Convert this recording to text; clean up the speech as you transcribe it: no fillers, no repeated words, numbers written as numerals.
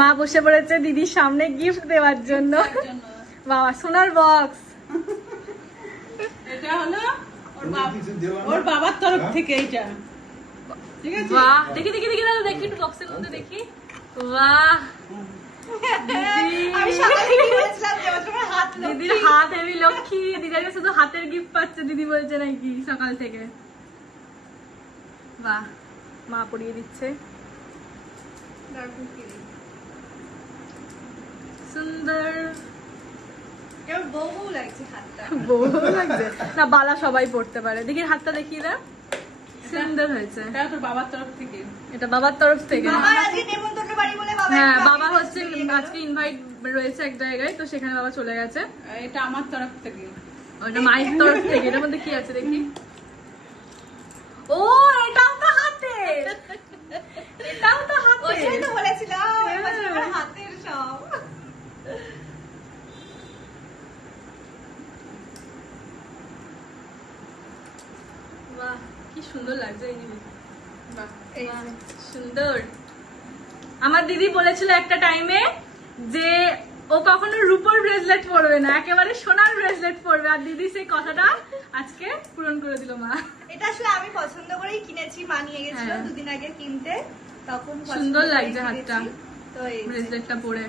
মা বসে পড়েছে দিদির সামনে গিফট দেওয়ার জন্য। বাবা সোনার বক্স, এটা হলো ওর বাবার তরফ থেকে। এইটা ঠিক আছে। বাহ, দেখি দেখি দেখি দাদা, দেখি একটু বক্সের মধ্যে দেখি। বাহ, দিদির হাত হেভি লক্ষ্মী। দিদাকে শুধু হাতের গিফট পাচ্ছে দিদি বলছে নাকি সকাল থেকে। বাহ, মা পরিয়ে দিচ্ছে। সুন্দর বউ লাগছে হাতটা, বউ লাগছে না, বালা সবাই পড়তে পারে। দেখি হাতটা দেখিয়ে দাও, সুন্দর হয়েছে। এটা তোর বাবার তরফ থেকে। এটা বাবার তরফ থেকে। বাবার আজকে নেমন্তন্ন বাড়ি বলে বাবা, হ্যাঁ বাবা হচ্ছে আজকে ইনভাইট রয়েছে এক জায়গায়, তো সেখানে বাবা চলে গেছে। এটা আমার তরফ থেকে। ওটা মায়ের তরফ থেকে। এটার মধ্যে কি আছে দেখি। ও এটাও তো হাতে, এটাও তো হাতে। ওইটাই তো বলেছিলাম আমার হাতের সব। বাহ, কি সুন্দর লাগছে এই জিনিস। বাহ, বাহ, সুন্দর। আমার দিদি বলেছিল একটা টাইমে যে ও কখনো রূপোর ব্রেসলেট পরবে না, একেবারে সোনার ব্রেসলেট পরবে। আর দিদি সেই কথাটা আজকে পূরণ করে দিল মা। এটা আসলে আমি পছন্দ করেই কিনেছি, মা নিয়ে গেছিল হ্যাঁ। দুদিন আগে কিনতে, তখন পছন্দ সুন্দর করেই লাগছে কিনেছি। হাতটা তো এই ব্রেসলেটটা পরে।